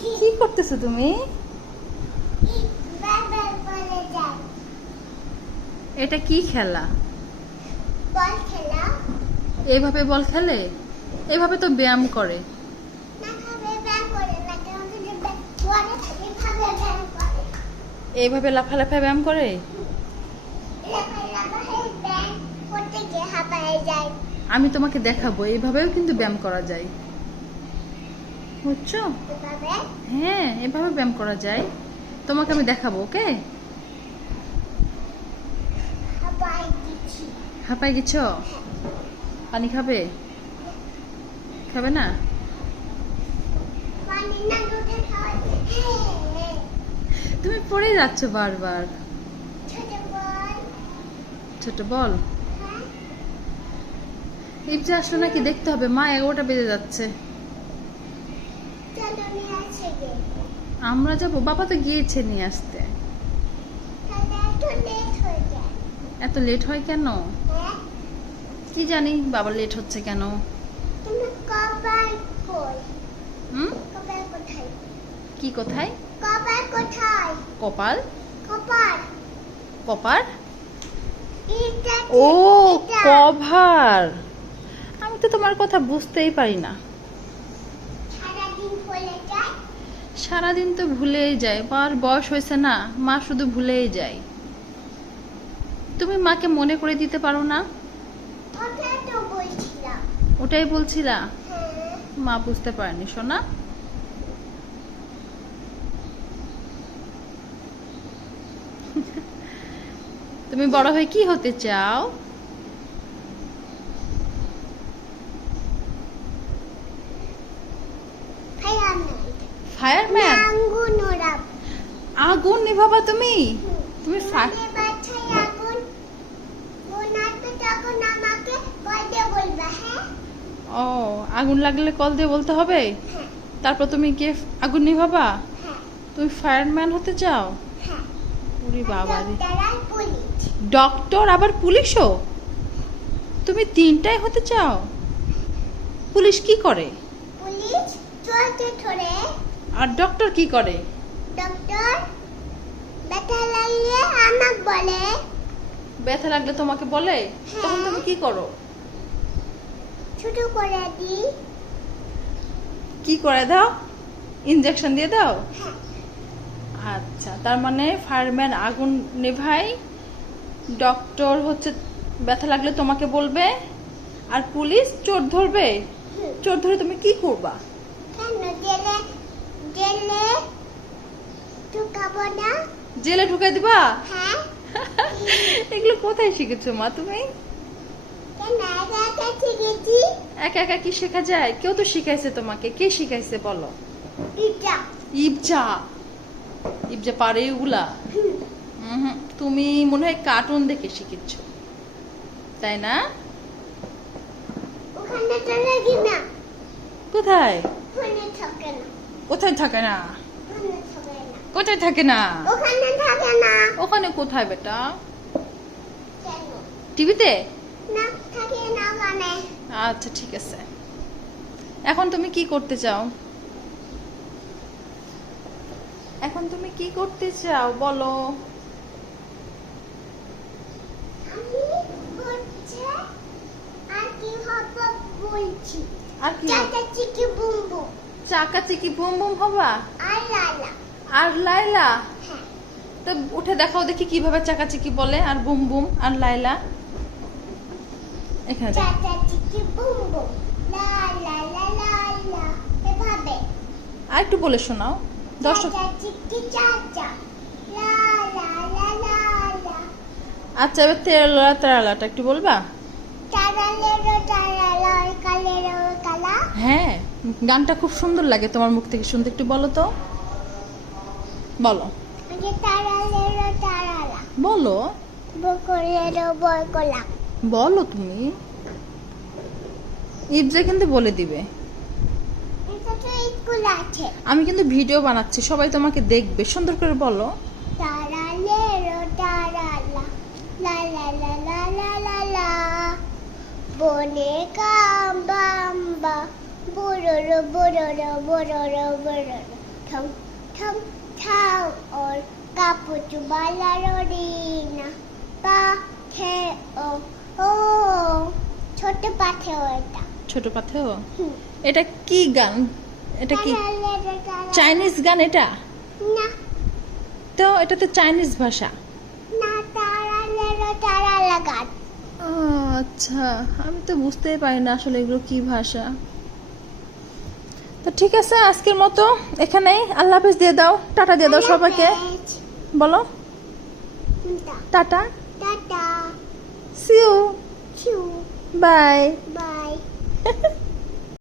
কি করতেছো তুমি? এটা কি খেলা? বল খেলা এইভাবে বল খেলে? এইভাবে তো ব্যায়াম করে। এইভাবে লাফালাফা ব্যায়াম করে? আমি তোমাকে দেখাবো, এইভাবেও কিন্তু ব্যায়াম করা যায়। বুঝছ হ্যাঁ এভাবে ব্যায়াম করা যায়। তোমাকে আমি দেখাবো ওকে? হাঁপায় হাঁপাই গেছ? পানি খাবে? খাবে না? তুমি পড়ে যাচ্ছ বারবার। ছোট বল। হ্যাঁ। আসলো নাকি? দেখতে হবে। মা এগারোটা বেজে যাচ্ছে। আমরা যাব? বাবা তো গিয়েছে নিয়ে আসতে। এত লেট হয় কেন? কি জানি, বাবা লেট হচ্ছে কেন? কি কোথায়? কবার কোথায় কপাল? Copper copper? ও। কভার! আমি তো তোমার কথা বুঝতেই পারি না সারাদিন বলে যায় সারাদিন তো ভুলেই যায় মার বয়স হয়েছে না, মা শুধু ভুলেই যায়। তুমি মাকে মনে করে দিতে পারো না? ওটাই বলছিলা? মা বুঝতে পারেনি, সোনা। তুমি বড় হয়ে কি হতে চাও? ফায়ারম্যান আগুন নিভাবা তুমি? তুমি হ্যাঁ? ও আগুন লাগলে কল দিয়ে বলতে হবে? হ্যাঁ। তারপর তুমি গিয়ে আগুন নিভাবা? হ্যাঁ। তুমি ফায়ারম্যান হতে চাও? ওরে বাবা রে পুলিশ। ডক্টর আবার পুলিশও? তুমি তিনটাই হতে চাও? পুলিশ কি করে? পুলিশ ধরে। আর ডক্টর কি করে? ডক্টর ব্যথা লাগলে আমাকে বলে। ব্যথা লাগলে তোমাকে বলে? তখন তুমি কি করো? ছোট করে দিই। কি করে দাও? ইনজেকশন দিয়ে দাও? হ্যাঁ। আচ্ছা তার মানে ফায়ারম্যান আগুন নেভাই ডক্টর হচ্ছে ব্যথা লাগলে তোমাকে বলবে আর পুলিশ চোর ধরবে? চোর ধরে তুমি কি করবা কেন জেলে জেলে ঢুকাবো না জেলে ঢুকাই দিবা? হ্যাঁ। এগুলো কোথায় শিখেছো মা তুমি? একা একা কি শেখা যায়? কেউ তো শিখাইছে তোমাকে। কে শিখাইছে বলো? ইবজা। ইবজা। পারে উহুম, তুমি মনে হয় কার্টুন দেখে শিখেছ। তাই না? কোথায়? কোথায় থাকে না? কোথায় থাকে না? ওখানে থাকে না। ওখানে কোথায় বেটা? টিভিতে? না থাকে না ওখানে। আচ্ছা ঠিক আছে। এখন তুমি কি করতে চাও? এখন তুমি কি করতে চাও বলো। আর কি চাকা চিকি বুম বুম হবা? আর লালা। আর লাইলা তো উঠে দেখাও দেখি কীভাবে চাকাচিকি বলে আর বুম বুম আর লাইলা এখানে আর একটু বলে শোনাও। দশটা আচ্ছা এবার তেরালা তেরালাটা একটু বলবা? হ্যাঁ গানটা খুব সুন্দর লাগে তোমার মুখ থেকে। শুনতে একটু বলো তো। বলো। বলো। বলো তুমি। ইবজা কিন্তু বলে দিবে। আমি কিন্তু ভিডিও বানাচ্ছি সবাই তোমাকে দেখবে। সুন্দর করে বলো। বনে কাম্বা বড় বড় বড় বড় ঠম ঠম pa the o ও ছোট পাথে। এটা কি গান? এটা কি চাইনিজ গান এটা? না। তো এটা তো চাইনিজ ভাষা। না তারা লেরো তারা লাগাত ও, আচ্ছা। আমি তো বুঝতেই পারি না আসলে এগুলো কি ভাষা। তো ঠিক আছে আজকের মতো এখানেই। আল্লাহ হাফেজ দিয়ে দাও। টাটা দিয়ে দাও সবাইকে। বলো। Tata. Tata. See you bye bye